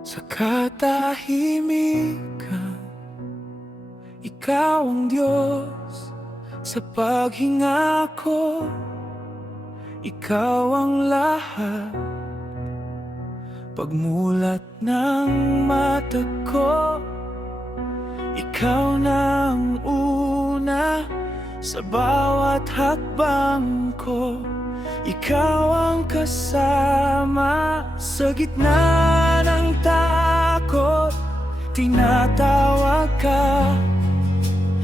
Sa katahimikan, ikaw ang Diyos. Sa paghinga ko, ikaw ang lahat. Pagmulat ng mata ko, ikaw na ang una. Sa bawat hakbang ko, ikaw ang kasama. Sa gitna ng takot, tinatawag ka.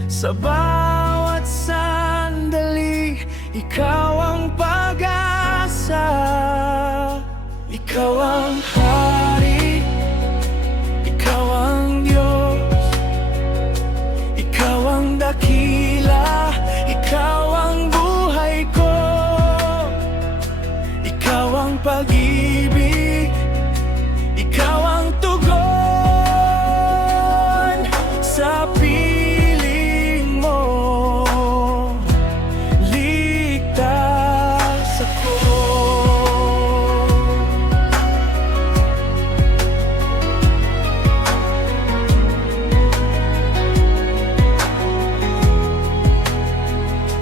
Sa bawat sandali, ikaw ang pag-asa. Ikaw ang hari, ikaw ang Diyos. Ikaw ang dakila, ikaw ang buhay ko. Ikaw ang pag-ibig, ikaw ang tugon sa piling mo. Ligtas ako.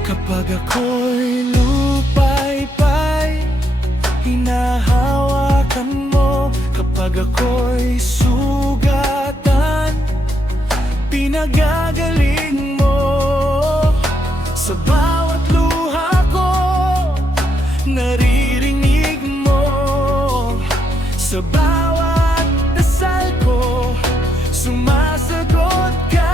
Kapag ako'y lupaypay, hinahawakan mo. Kapag ako'y sugatan, pinagagaling mo. Sa bawat luha ko, naririnig mo. Sa bawat dasal ko, sumasagot ka.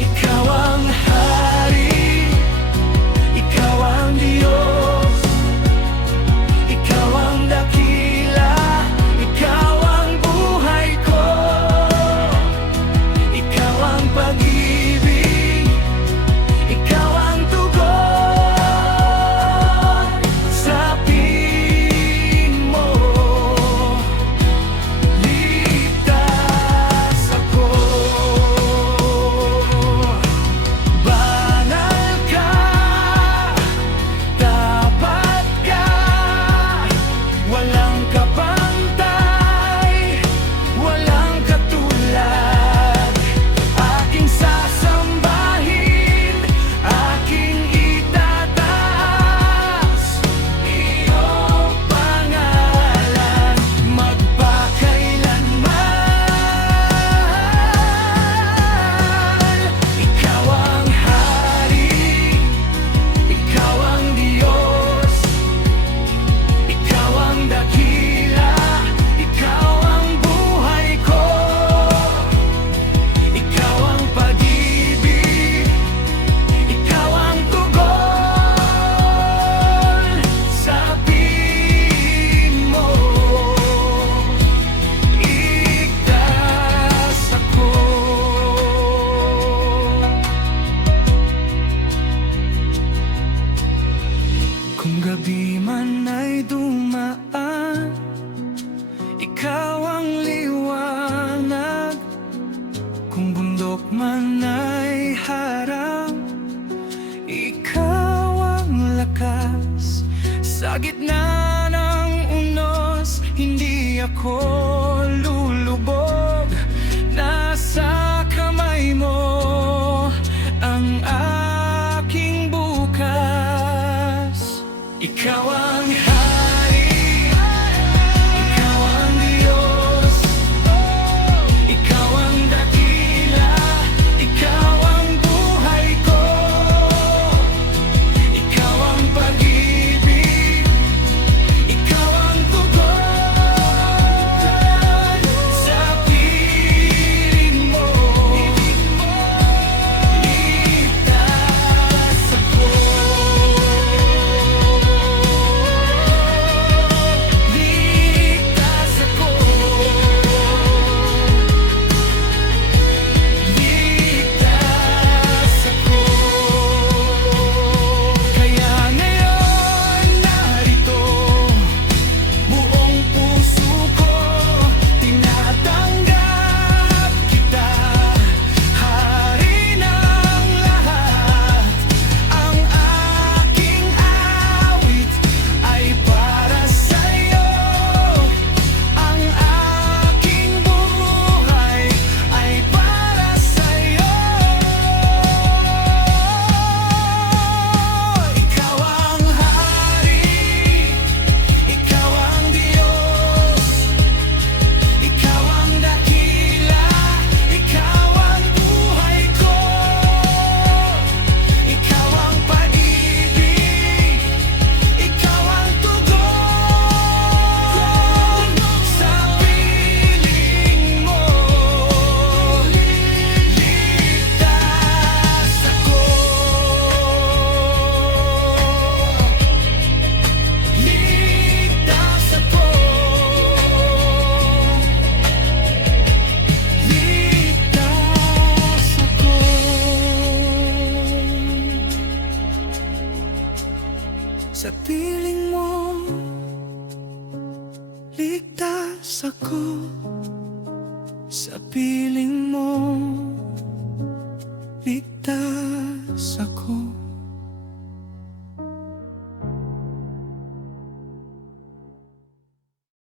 Ikaw ang hari, ikaw ang Diyos. Ikaw ang dakila, ikaw ang buhay ko. Ikaw ang pag-ibig, ikaw ang tugon sa piling mo. Ligtas ako. Banal ka, tapat ka, walang kapantay, walang katulad. Aking sasambahin, aking itataas iyong pangalan magpakailanman. Ikaw ang hari, ikaw ang Diyos. Ikaw ang dakila, ikaw ang buhay ko. Ikaw ang pag-ibig, ikaw ang tugon sa piling mo. Ligtas ako. Kung gabi man ay dumaan, ikaw ang liwanag. Kung bundok man ay harang, ikaw ang lakas. Sa gitna ng unos, hindi ako lulubog. Nasa kamay mo ang aking bukas. Ikaw ang hari, ikaw ang Diyos. Ikaw ang dakila, ikaw ang buhay ko. Ikaw ang pag-ibig, ikaw ang tugon sa piling mo. Ligtas ako. Sa piling mo, ligtas ako. Sa piling mo,